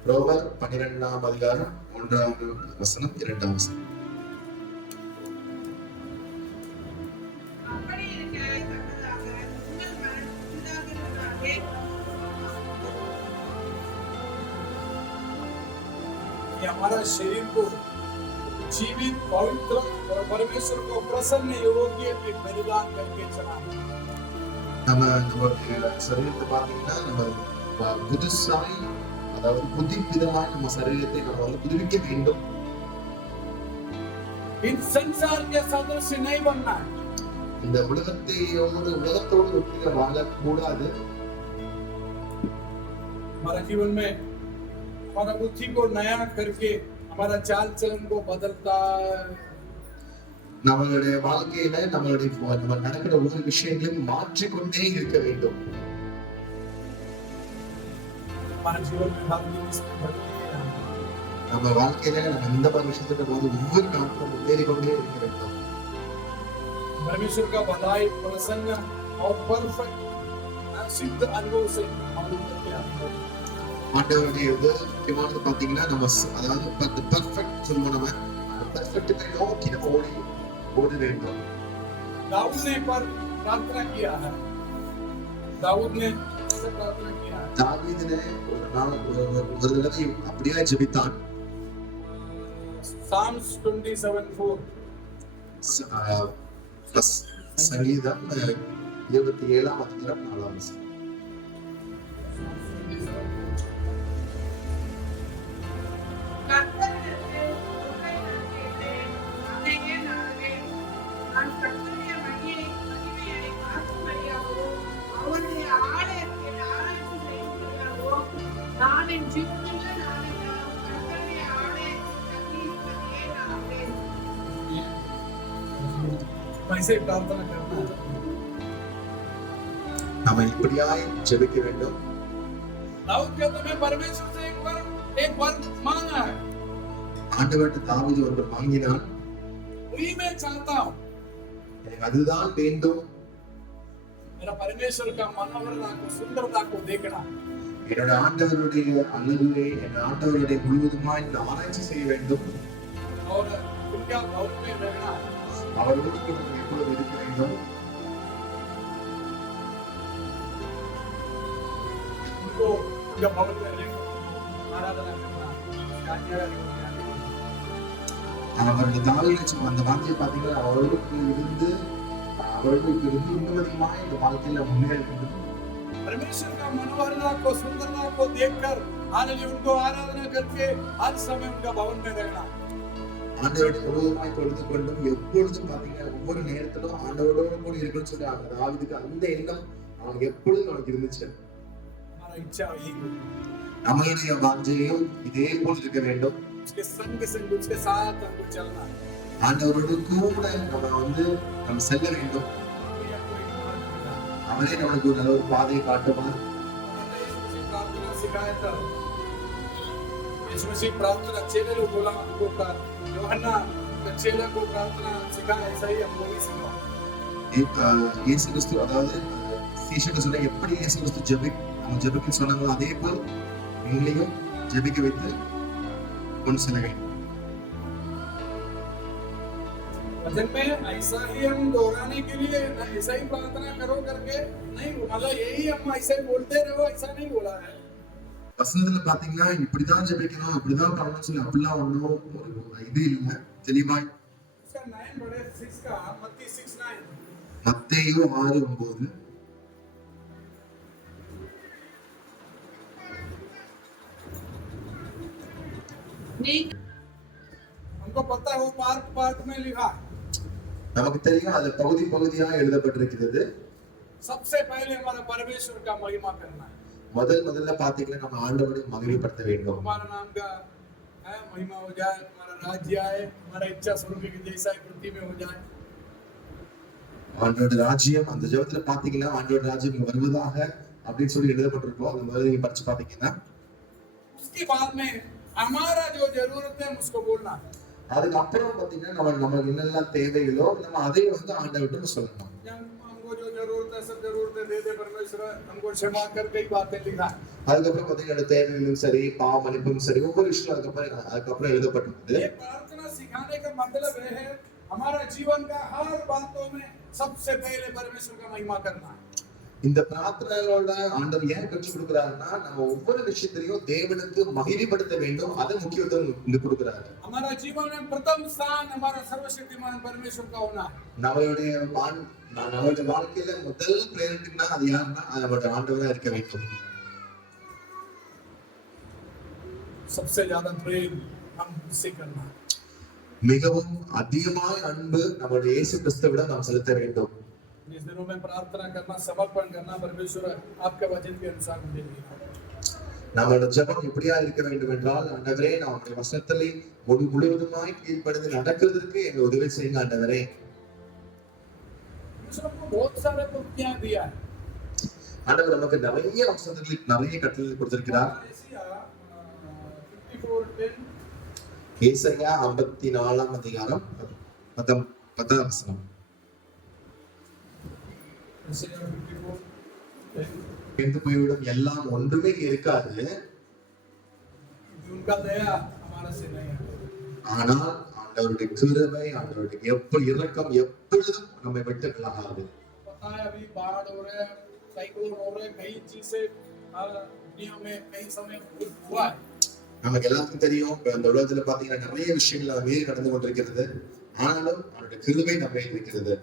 ரோமர் 12ஆம் அதிகாரம் 1ஆவது வசனம் 2ஆம் வசனம். அப்படி இருக்க தக்கதாக உங்கள் மனம் உண்டாகிறவர்களாகவே हमारा शरीर को जीवित, पवित्र और परमेश्वर को प्रसन्न योग्य एक बलिदान करके चलाना। நம்மளுடைய சரீரத்தை பார்த்தீங்கன்னா நம்ம புதுசாய், அதாவது புதுவிதமாய் நம்ம சரீரத்தை நம்ம வந்து புதுப்பிக்க வேண்டும். इन संसार के सदृश नहीं बनना है। இந்த உலகத்தோடு ஒப்பிட வாழக்கூடாது. हमारा जीवन में हमारा बुद्धि को नया करके हमारा चाल चलन को बदलता है। நம்மளுடைய வாழ்க்கையில நம்ம நடக்கிற ஒவ்வொரு விஷயங்களையும் மாற்றிக்கொண்டே இருக்க வேண்டும். हमारे जीवन में நம்ம வாழ்க்கையில நம்ம இந்த மாதிரி விஷயத்துக்கு போது ஒவ்வொரு நாட்களும் முன்னேறி கொண்டே இருக்க வேண்டும். परमेश्वर का भलाई, प्रसन्न और परफेक्ट सिद्ध अनुभव से हम लोग करते हैं। ஆண்டவருடைய முக்கியமானது பாத்தீங்கன்னா நம்ம அதாவது பெர்ஃபெக்ட் சொல்லுவோம், நம்ம அந்த பெர்ஃபெக்ட்டை நோக்கி நம்ம ஓட வேண்டும். दाऊद ने पर प्रार्थना किया है। दाऊद ने प्रार्थना किया है। தாவீதுனே ஒரு தடவை அப்படியே ஜெபித்தான். Psalms 27:4 சங்கீதம் 27ஆம் அதிகாரம் 4ஆம் வசனம். கர்த்தரிடத்தில் சொல்லை நான் கேட்டேன், அதையே நாடுவேன். நான் கர்த்தருடைய மகிமையை பார்க்கும்படியாகவும், அவருடைய ஆலயத்தில் ஆராய்ச்சி செய்யும்படியாகவும், நான் என் ஜீவனுள்ள நாளெல்லாம் கர்த்தருடைய ஆலயத்தில் தங்கியிருப்பதையே நாடுவேன். ऐसे प्रार्थना करना है। நாம இப்படியாய் ஜெபிக்க வேண்டும். दाऊद कहता मैं परमेश्वर से एक वर मांगा है, ஆண்டவர்கிட்ட தாவீது ஒன்று வாங்கினான். वही मैं चाहता हूँ। எனக்கு அதுதான் வேண்டும். मेरा परमेश्वर का मनोहरता को, सुंदरता को देखना। என்னோட ஆண்டவருடைய அழகுவை, என் ஆண்டவருடைய முழுவதுமாய் நான் ஆராய்ச்சி செய்ய வேண்டும். और उनका भवन में रहना। அவரோடு கூட எப்பொழுது இருக்க வேண்டும். उनको उनका भवन में रहना, आराधना करना, कान्यागारी करना। அவருடைய தாவீது அந்த வார்த்தையை பார்த்தீங்கன்னா அவர்களுக்கு இருந்து இன்னும் அதிகமாக இந்த வாழ்க்கையில முன்னேற வேண்டும். परमेश्वर का मनोहरता को, सुंदरता को देखकर हालेलुया उनको आराधना करके हर समय उनका भवन में रहना। ஆண்டவருடைய முழுவதுமாய் தொழுது கொண்டும் எப்பொழுதும் பாத்தீங்கன்னா ஒவ்வொரு நேரத்திலும் ஆண்டவரோடு கூட இருக்கணும்னு சொல்லி அந்த தாவீதுக்கு அந்த எண்ணம் அவனுக்கு எப்பொழுதும் அவனுக்கு இருந்துச்சு. हमारा इच्छा यही है, நம்மளுடைய வாஞ்சையும் இதே போல் இருக்க வேண்டும். उसके संग उसके साथ हमको चलना। ஆண்டவரோடு கூட நம்ம செல்ல வேண்டும். அவரே நம்மளுக்கு ஒரு நல்ல ஒரு பாதையை காட்டுவார். प्रार्थना सिखाया था, यीशु मसीह प्रार्थना चेले को बोला, हमको यूहन्ना चेले को प्रार्थना सिखाया, ऐसा ही हमको भी सिखाओ। இயேசு கிறிஸ்து அதாவது சீஷர்கள் சொன்ன எப்படி இயேசு கிறிஸ்து ஜெபிக்க சொன்னாங்களோ அதே போல் எங்களையும் ஜெபிக்க வைத்து கொண்டு செல்ல வேண்டும். वचन में ऐसा ही हम दोहराने के लिए ऐसा ही प्रार्थना करो करके नहीं, मतलब यही हम ऐसे बोलते रहो ऐसा नहीं बोला है. வசனத்துல பாத்தீங்கன்னா இப்படிதான் ஜெபிக்கணும், இப்படிதான் பண்ணணும்னு சொல்லி அப்படிலாம் ஒண்ணும் ஒரு இது இல்ல. தெளிவாய் उसका 9 बड़े 6 का मत्ती 6:9 மத்தேயு 6:9 हमको पता है वो पार्ट पार्ट में लिखा. நமக்கு தெரியும் அது பகுதி பகுதியா எழுதப்பட்டிருக்கிறது. सबसे पहले हमारा परमेश्वर का महिमा करना है. முதல்ல பாத்தீங்கன்னா நம்ம ஆண்டவரை மகிமைப்படுத்த வேண்டும். हमारा नाम का महिमा हो जाए, हमारा राज्य आए, हमारा इच्छा स्वर्ग की जैसा पृथ्वी में हो जाए. ஆண்டவருடைய ராஜ்யம், அந்த ஜெபத்துல பாத்தீங்கன்னா ஆண்டவருடைய ராஜ்யம் இங்க வருவதாக அப்படின்னு சொல்லி எழுதப்பட்டிருக்கோம். அது முதல்ல நீங்க படிச்சு பாத்தீங்கன்னா उसके बाद में हमारा जो जरूरत है उसको बोलना. அதுக்கு அப்புறம் பாத்தீங்கன்னா நமக்கு என்னெல்லாம் தேவைகளோ நம்ம அதை வந்து ஆண்டவர்கிட்ட சொல்லணும். हमको जो जरूरत है सब जरूरतें दे दे परमेश्वर, हमको क्षमा कर कई बातें लिखा. அதுக்கப்புறம் பாத்தீங்கன்னா தேவைகளும் சரி, பாவ மன்னிப்பும் சரி, ஒவ்வொரு விஷயம் அதுக்கப்புறம் எழுதப்பட்டிருக்குது. ये प्रार्थना सिखाने का मतलब है हमारा जीवन का हर बातों में सबसे पहले परमेश्वर का महिमा करना. இந்த பிரார்த்தனையோட ஆண்டவர் ஏன் கற்றுக் கொடுக்கிறாருன்னா நம்ம ஒவ்வொரு விஷயத்திலையும் தேவனுக்கு மகிமைப்படுத்த வேண்டும், அதை முக்கியத்துவம் இங்க கொடுக்கிறாரு. हमारा जीवन में प्रथम स्थान हमारा सर्वशक्तिमान परमेश्वर का होना. நம்மளுடைய வாழ்க்கையில முதல் பிரையாரிட்டினா அது யாருன்னா நம்மளுடைய ஆண்டவரா இருக்க வேண்டும். सबसे ज्यादा प्रेम हम उससे करना. மிகவும் அதிகமான அன்பு நம்மளுடைய இயேசு கிறிஸ்துவிடம் நாம் செலுத்த வேண்டும். इस दिनों में प्रार्थना करना, समर्पण करना, परमेश्वर आपके वचन के अनुसार मुझे देना. நம்மளோட ஜெபம் எப்படியா இருக்க வேண்டும் என்றால், ஆண்டவரே நம்முடைய வசனத்திலே முழுவதுமாய் கீழ்ப்படிந்து நடக்கிறதுக்கு எங்களுக்கு உதவி செய்யுங்க ஆண்டவரே. सबको बहुत सारे क्या दिया है. ஆண்டவர் நமக்கு நிறைய வசனங்கள் நிறைய கட்டளை கொடுத்திருக்கிறார். ஏசாயா 54 அதிகாரம் 10 வசனம். எந்த போய்விடும், எல்லாம் ஒன்றுமே இருக்காது, ஆனால் ஆண்டவருடைய கிருபை, ஆண்டவருடைய இரக்கம் எப்பொழுதும் நம்மை விட்டு விலகாது. நமக்கு எல்லாத்துக்கும் தெரியும் இந்த உலகத்துல பாத்தீங்கன்னா நிறைய விஷயங்கள் மீறி நடந்து கொண்டிருக்கிறது, ஆனாலும் அவருடைய கிருபை நம்மை இருக்கிறது.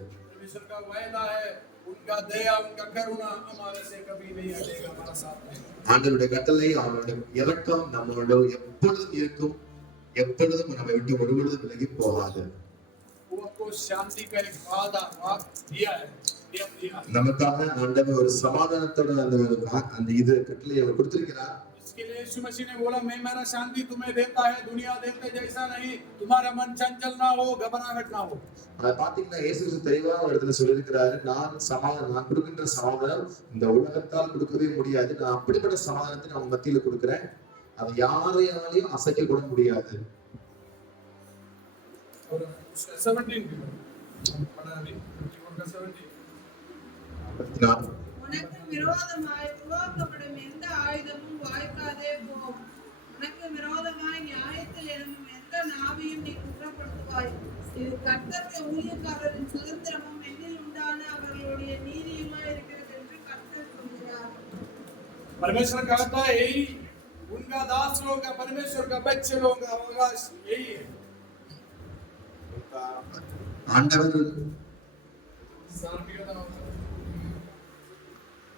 ஆண்டவருடைய கட்டளை, அவருடைய இரக்கம் நம்மளோட எப்பொழுதும் இருக்கும், எப்பொழுதும் நம்மை விட்டு ஒருவொழுதும் விலகி போகாது. நமக்காக ஆண்டவர் ஒரு சமாதானத்தோட அந்த இது கட்டளை அவர் கொடுத்திருக்கிறார். इसके लिए यीशु मसीह ने बोला, मैं मेरा शांति तुम्हें देता है, दुनिया देते जैसा नहीं, तुम्हारा मन चंचल ना हो, घबराहट ना हो. அத பாத்தீங்கன்னா இயேசு தெளிவா ஒரு இடத்துல சொல்லியிருக்கிறாரு, நான் கொடுக்கின்ற சமாதானம் இந்த உலகத்தால் கொடுக்கவே முடியாது, நான் அப்படிப்பட்ட சமாதானத்தை நான் மத்தியில கொடுக்கிறேன், அது யாரையாலையும் அசைக்க கூட முடியாது. உனக்கு விரோதமாய் உருவாக்கப்படும் எந்த ஆயுதமும் வாய்க்காதே போம். உனக்கு விரோதமாய் நியாயத்தில் எழும்பும் எந்த நாவையும் நீ குற்றப்படுத்துவாய். இது கர்த்தருடைய ஊழியக்காரரின் சுதந்திரமும் என்னில் உண்டான அவர்களுடைய நீதியுமாய் இருக்கிறது என்று கர்த்தர் சொல்கிறார். परमेश्वर कहता है यही उनका दास लोगों का, परमेश्वर का बच्चे लोगों का अवकाश यही है. ஆண்டவர்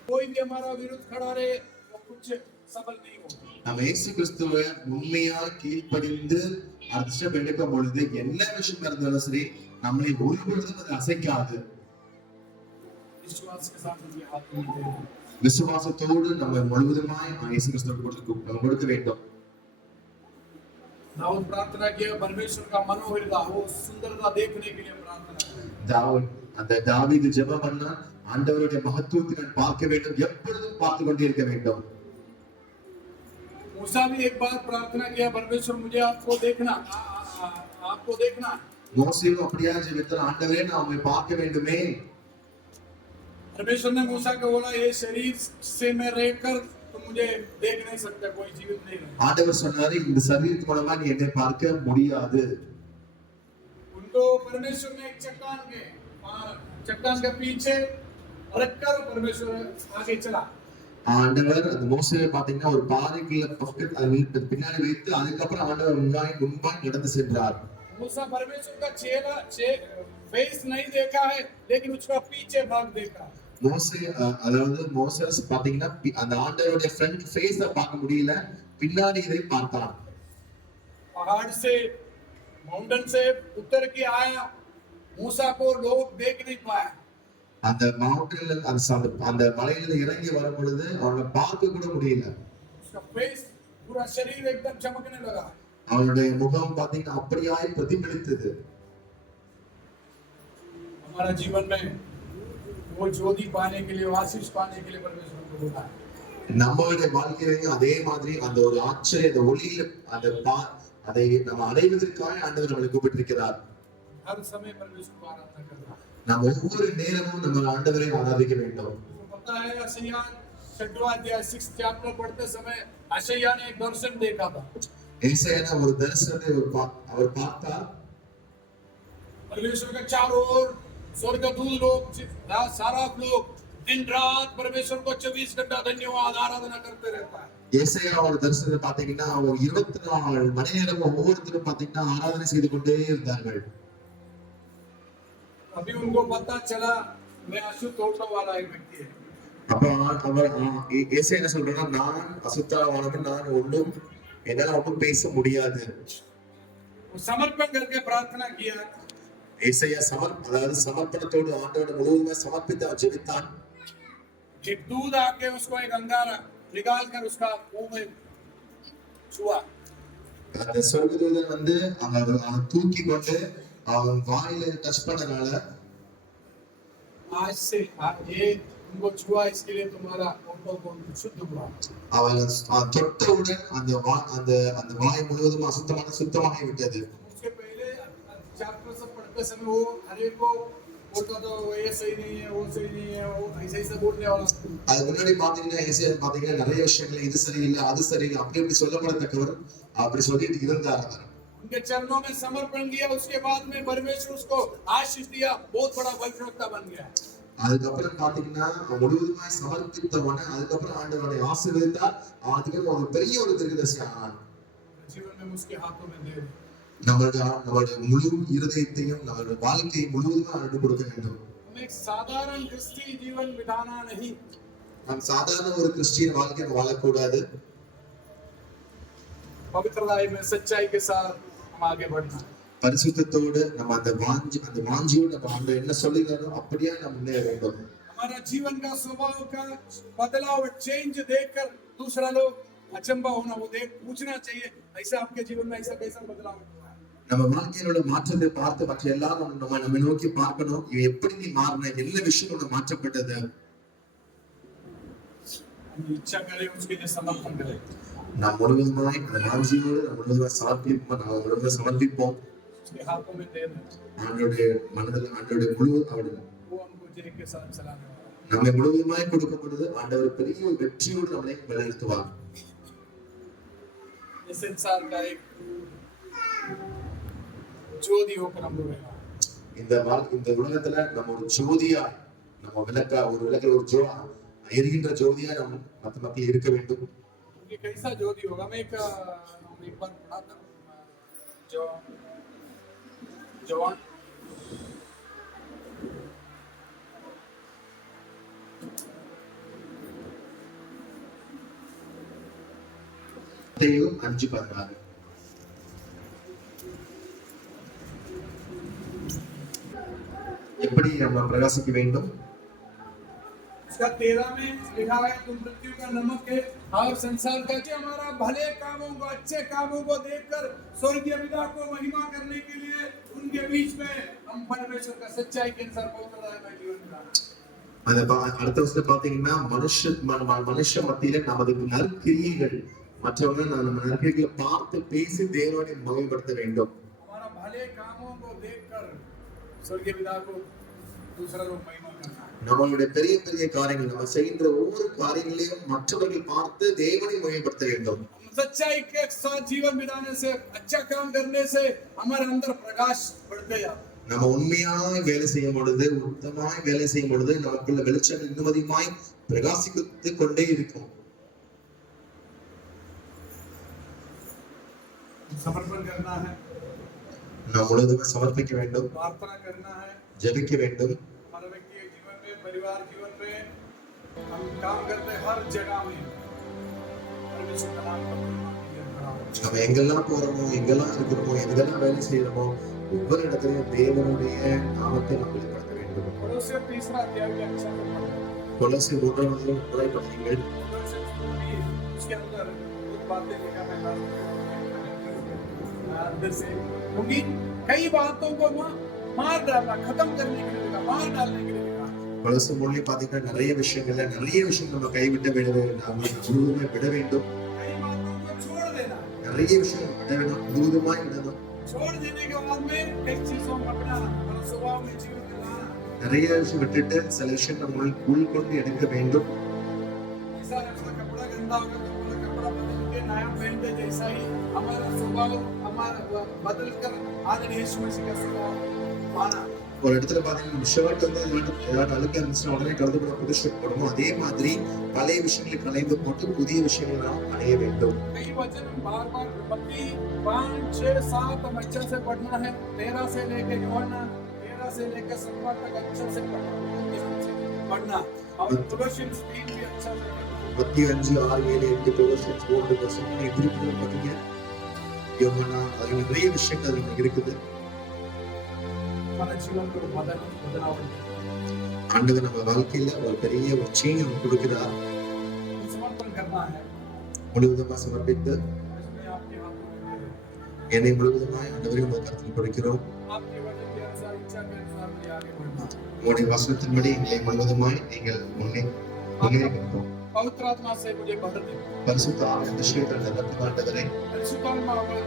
कोई भी हमारा विरुद्ध खड़ा रहे वो कुछ सफल नहीं होगा. நம்ம இயேசு கிறிஸ்துவை உண்மையா கீழ்ப்படிந்து அர்த்தம் எடுக்கும் பொழுது என்ன விஷயம் இருந்தாலும் சரி நம்மளை ஒருபொழுதும் அது அசைக்காது. விசுவாசத்தோடு நம்ம முழுவதுமாய் இயேசு கிறிஸ்துவுக்கு கொடுக்க வேண்டும். दाऊद प्रार्थना किया, परमेश्वर का मनोहृदय वो सुंदरता देखने के लिए प्रार्थना किया. दावीद ஜெபம் பண்ணா, ஆண்டவருடைய மகத்துவத்தை நான் பார்க்க வேண்டும், எப்பொழுதும் பார்த்து கொண்டே இருக்க வேண்டும். मूसा भी एक बार प्रार्थना किया, परमेश्वर मुझे आपको देखना. மோசேயும் அப்படியே ஜெபித்தார், ஆண்டவரே நான் உம்மை பார்க்க வேண்டுமே. परमेश्वर ने मूसा को बोला, ये शरीर से मैं रहकर तुम मुझे देख नहीं सकता, कोई जीवित नहीं है। ஆண்டவர் சொன்னாரு இந்த சரீரத்து மூலமா நீ என்னை பார்க்க முடியாது. उनको परमेश्वर ने एक चट्टान के पीछे रखकर परमेश्वर आगे चला। ஆண்டவர் அந்த மோசேயை பாத்தீங்கன்னா ஒரு பாறைக்குள்ள பக்கத்து பின்னாடி வைத்து அதுக்கப்புறம் ஆண்டவர் முன்பாய் நடந்து சென்றார். मूसा परमेश्वर का चेहरा फेस नहीं देखा है, लेकिन उसका पीछे भाग देखा। மோசே அதாவது மோசஸ் பாத்தீங்கன்னா அந்த ஆண்டவருடைய ஃப்ரண்ட் ஃபேஸ பார்க்க முடியல, பின்னாடி இதை பார்த்தான். पहाड़ से माउंटेन से उतर के आया, मूसा को लोग देख नहीं पाए। அந்த மவுண்டன்ல அந்த மலையில இறங்கி வரும் பொழுது அவனை பார்க்க கூட முடியல. उसका फेस पूरा शरीर एकदम चमकने लगा। அவனுடைய முகம் பாத்தீங்கன்னா அப்படியாய் பிரதிபலித்தது. हमारा जीवन में वो ज्योति पाने के लिए, आशीष पाने के लिए परमेश्वर को बोला है। நம்மளுடைய வாழ்க்கையிலும் அதே மாதிரி அந்த ஒரு ஆச்சரிய அந்த ஒளியில அதை நம்ம அடைவதற்காக ஆண்டவர் நம்மளை கூப்பிட்டிருக்கிறார். हर समय परमेश्वर को आराधना करना। நாம் ஒவ்வொரு நேரமும் நம்ம ஆண்டவரை ஆராதிக்க வேண்டும். पता है यशायाह 6वां अध्याय 6 चैप्टर पढ़ते समय यशायाह ने एक दर्शन देखा था। ஏசாயா ஒரு தரிசனத்தை அவர் பார்த்தார். परमेश्वर के चारों ओर स्वर्गदूत लोग, सारा लोग दिन रात परमेश्वर को 24 घंटा धन्यवाद आराधना करते रहता है। ஏசாயா ஒரு தரிசனத்தை பாத்தீங்கன்னா அவங்க 24 மணி நேரம் ஒவ்வொருத்தரும் பாத்தீங்கன்னா ஆராதனை செய்து கொண்டே இருந்தார்கள். अभी उनको पता चला मैं अशुद्ध होने वाला एक व्यक्ति है। அப்ப அவர் ஏசாயா என்ன சொல்றாருன்னா, நான் அசுத்தமானவன், நான் என்னால ஒன்றும் பேச முடியாது. समर्पण करके प्रार्थना किया। ஏசாயா அதாவது சமர்ப்பணத்தோடு ஆண்டவரை முழுவதுமாக சமர்ப்பித்து ஜெபித்தான். एक दूध आके उसको एक अंगारा निकाल कर उसका मुंह में छुआ। அந்த சொர்க்கதூதன் வந்து அவன் தூக்கி கொண்டு அவன் வாயில டச் பண்ணனால, आज से ये तुमको छुआ इसके लिए तुम्हारा शुद्ध हुआ। அவன் தொட்டவுடன் அந்த வாய் முழுவதும் சுத்தமாகி விட்டது. उसके पहले चैप्टर सब पढ़ते समय वो हर एक को बोलता था ये सही नहीं है, वो सही नहीं है, वो ऐसे ऐसे बोलने वाला। அது முன்னாடி பாத்தீங்கன்னா ஏசாயா பாத்தீங்கன்னா நிறைய விஷயங்கள் இது சரியில்லை அது சரியில்லை அப்படி சொல்லப்படத்தக்கவர் அப்படி சொல்லிட்டு இருந்தார். उनके चरणों में समर्पण किया, उसके बाद में परमेश्वर उसको आशीष दिया, बहुत बड़ा भविष्यवक्ता बन गया। அதுக்கப்புறம் பாத்தீங்கன்னா முழுவதுமாய் சமர்ப்பித்தவன அதுக்கப்புறம் ஆண்டவரை ஆசீர்வதித்தார். அதுக்கப்புறம் ஒரு பெரிய ஒரு தீர்க்கதரிசி ஆனான். जीवन में उसके हाथों में दे நம்மளுடைய முழு இருதயத்தையும் நம்மளுடைய வாழ்க்கையை முழுவதுமாக ஆண்டு கொடுக்க வேண்டும். एक साधारण क्रिस्ती जीवन बिताना नहीं, நாம் சாதாரண ஒரு கிறிஸ்டியன் வாழ்க்கையை வாழக்கூடாது. पवित्रताई में सच्चाई के साथ हम आगे बढ़ना। பரிசுத்தத்தோடு நம்ம அந்த வாஞ்சியோடு நம்ம ஆண்டவர் என்ன சொல்லுகிறாரோ அப்படியே நம்ம முன்னேற வேண்டும். हमारा जीवन का स्वभाव का बदलाव, चेंज देखकर दूसरा लोग अचंबा होना, वो देख पूछना चाहिए ऐसा आपके जीवन में ऐसा कैसा बदलाव हुआ है। நம்ம வாழ்க்கையோட மாற்றத்தை பார்த்து மற்ற எல்லாரும் நம்ம நோக்கி பார்க்கணும், இது எப்படி நீ மாறின, என்ன விஷயம் உனக்கு மாற்றப்பட்டது. हम इच्छा करें उसके लिए समर्पण करें। நாம் முழுவதுமாய் அந்த வாஞ்சியோடு நம்ம முழுவதுமாக சமர்ப்பிப்போம். उसके हाथों में दे दें, ஆண்டவருடைய மனதில் ஆண்டவருடைய முழு அவருடைய वो हमको जय के साथ चलाने वाला है। நம்மை முழுவதுமாய் கொடுக்கும் பொழுது ஆண்டவர் பெரிய ஒரு வெற்றியோடு நம்மளை வழிநடத்துவார். इस संसार का एक ज्योति होकर हम लोग रहना। இந்த உலகத்துல நம்ம ஒரு ஜோதியா, நம்ம விளக்கில் ஒரு எரிகின்ற ஜோதியா நம்ம மத்தியில் இருக்க வேண்டும். ये कैसा ज्योति होगा? मैं एक बार पढ़ा था जॉन மத்தேயு 5:16 எப்படி நம்ம பிரகாசிக்க வேண்டும்? उसका 13 में लिखा है तुम पृथ्वी का नमक है और संसार का, कि हमारा भले कामों को, अच्छे कामों को देखकर स्वर्गीय पिता को महिमा करने के लिए उनके बीच में हम परमेश्वर का सच्चाई के अनुसार पवित्रता जीवन बिताना। அடுத்த வருஷத்துல பாத்தீங்கன்னா மனுஷ மத்தியில நமது நற்கிரியைகள் மற்றவர்கள் நம்ம நற்கிரிகளை பார்த்து பேசி தேவனை மகிமைப்படுத்த வேண்டும். हमारा भले कामों को देखकर स्वर्गीय पिता को दूसरा लोग महिमा करना। நம்மளுடைய பெரிய பெரிய காரியங்கள் நம்ம செய்கின்ற ஒவ்வொரு காரியங்களையும் மற்றவர்கள் பார்த்து தேவனை மகிமைப்படுத்த வேண்டும். सच्चाई के साथ जीवन बिताने से, अच्छा काम करने से हमारे अंदर प्रकाश बढ़ते जाता है. நம்ம உண்மையாய் வேலை செய்யும் பொழுது, உத்தமமாய் வேலை செய்யும் பொழுது நமக்குள்ள வெளிச்சம் இன்னும் அதிகமாய் பிரகாசித்துக் கொண்டே இருக்கும். समर्पण करना है, நாம் முழுவதும் சமர்ப்பிக்க வேண்டும், प्रार्थना करना है. ஜெபிக்க வேண்டும். हमारे व्यक्ति जीवन में, परिवार जीवन में हम काम करते हर जगह में परमेश्वर का नाम का महिमा कीजिए. நம்ம எங்கெல்லாம் போறோமோ, எங்கெல்லாம் இருக்கிறோமோ, எங்கெல்லாம் வேலை செய்யறோமோ, ஒவ்வொரு இடத்துலயும் தேவனுடைய நாமத்தை நாம் வெளிப்படுத்த வேண்டும். கொலோசியர் 3 अध्याय के अच्छा கொலோசியர் 3 முறை படியுங்கள். उसके अंदर कुछ बातें लिखा है अंदर से, क्योंकि कई बातों को मार डालना, खत्म करने के लिए, मार डालने के लिए. கொலோசியர் 3 பாத்தீங்கன்னா நிறைய விஷயங்கள் நம்ம கைவிட்டு விட வேண்டும், முழுவதுமாய் விட வேண்டும். कई बातों को छोड़ देना, நிறைய விஷயம் விட வேண்டும், முழுவதுமாய் விடணும். छोड़ देने के बाद में एक चीजों में अपना स्वभाव में जीवन में लाना. நிறைய விஷயம் விட்டுட்டு சில விஷயம் நம்ம உள்கொண்டு எடுக்க வேண்டும். ऐसा कपड़ा गंदा होगा तो पूरा कपड़ा बदल के नया पहनते, जैसा ही हमारा स्वभाव हमारा बदल कर आदरणीय यीशु मसीह का स्वभाव पाना. ஒரு இடத்துல பாத்தீங்கன்னா ஷர்ட் வந்து ஏதாவது அழுக்க இருந்துச்சுன்னா உடனே கலந்து கூட புது ஷர்ட் போடணும். அதே மாதிரி பழைய விஷயங்களை கலைந்து போட்டு புதிய விஷயங்களை நாம் அடைய வேண்டும். कई वचन बार बार मत्ती 5, 6, 7 हम अच्छे से पढ़ना है. 13 से लेके यूहन्ना 13 से लेकर 17 तक अच्छे से पढ़ना. और कोलोसियंस 3 भी अच्छा से மத்திய 5, 6, 7, 8 கொலோசியர் 4 திருப்பி பாத்தீங்க யோவானா, அதுல நிறைய விஷயங்கள் அதுல இருக்குது. हमारे जीवन को बदलाव ஆண்டவர் நம்ம வாழ்க்கையில ஒரு பெரிய ஒரு சேஞ்ச் கொடுக்கிறார். समर्पण करना है. முழுவதுமா சமர்ப்பித்து इसमें आपके हाथों में है. என்னை முழுவதுமாய் ஆண்டவரே உங்கள் கருத்தில் கொடுக்கிறோம். आपके वचन के अनुसार, इच्छा के अनुसार मुझे आगे बढ़ना. உங்களுடைய வசனத்தின்படி எங்களை முழுவதுமாய் நீங்கள் முன்னேறிக்கிறோம். पवित्र आत्मा से मुझे भर दे. பரிசுத்த ஆவியின் அபிஷேகத்தை நிரப்பி ஆண்டவரே. परिशुद्ध आत्मा को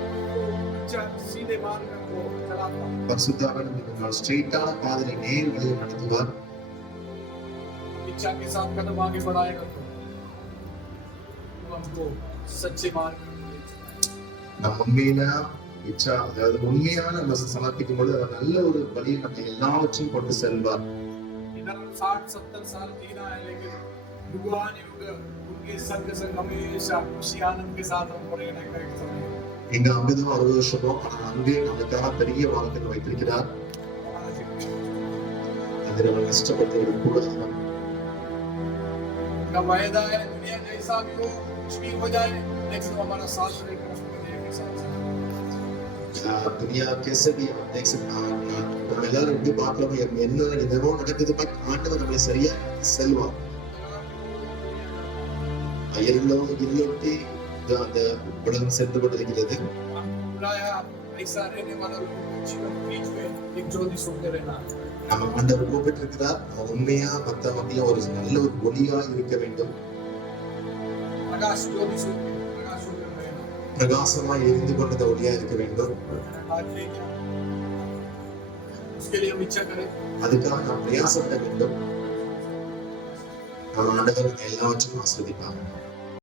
अच्छा सीधे मार्ग को चलाता. பரிசுத்த ஆவியின் நீங்கள் ஸ்ட்ரெயிட்டான பாதையை நேர் வழியில் நடத்துவார். इच्छा के साथ कदम आगे बढ़ाएगा तो हमको सच्चे मार्ग में நம்ம உண்மையில இச்சா, அதாவது உண்மையா நம்ம சமர்ப்பிக்கும் பொழுது அவர் நல்ல ஒரு வழியில் நம்ம எல்லாவற்றையும் கொண்டு செல்வார். इधर 60-70 साल जीना है, लेकिन युगान युग उनके संग हमेशा खुशी आनंद के साथ हम रहने का एक समय. இங்க 50-60 வருஷமோ, ஆனா அங்கே நமக்காக பெரிய வாழ்க்கை வைத்திருக்கிறார். हमारा जीवन அதில் நம்ம கஷ்டப்பட்டு கூடாது. का वायदा है, दुनिया जैसा भी हो, कुछ भी हो जाए, लेकिन वो हमारा साथ रहेगा. दुनिया कैसे भी आप देख सकते हैं, நம்ம எல்லாரும் எப்படி பார்க்கிறோம், என்ன என்னவோ நடக்குது, பட் ஆண்டவர் நம்மளை சரியா செல்வார். இல்லொட்டி அந்த உலகம் சென்று கொண்டிருக்கிறது. ऐसा रहने वाला जीवन बीच में एक ज्योति सोते रहना. நம்ம ஆண்டவர் கூப்பிட்டு இருக்கிறார், நம்ம உண்மையா மத்த மத்திய ஒரு நல்ல ஒரு ஒளியா இருக்க வேண்டும். प्रकाश ज्योति सोते प्रकाश होकर रहना. பிரகாசமாய் எரிந்து கொண்ட ஒளியா இருக்க வேண்டும். उसके लिए हम इच्छा करें. அதுக்காக நாம் பிரயாசப்பட வேண்டும். நம்ம ஆண்டவர் எல்லாவற்றையும் ஆசீர்வதிப்பார்.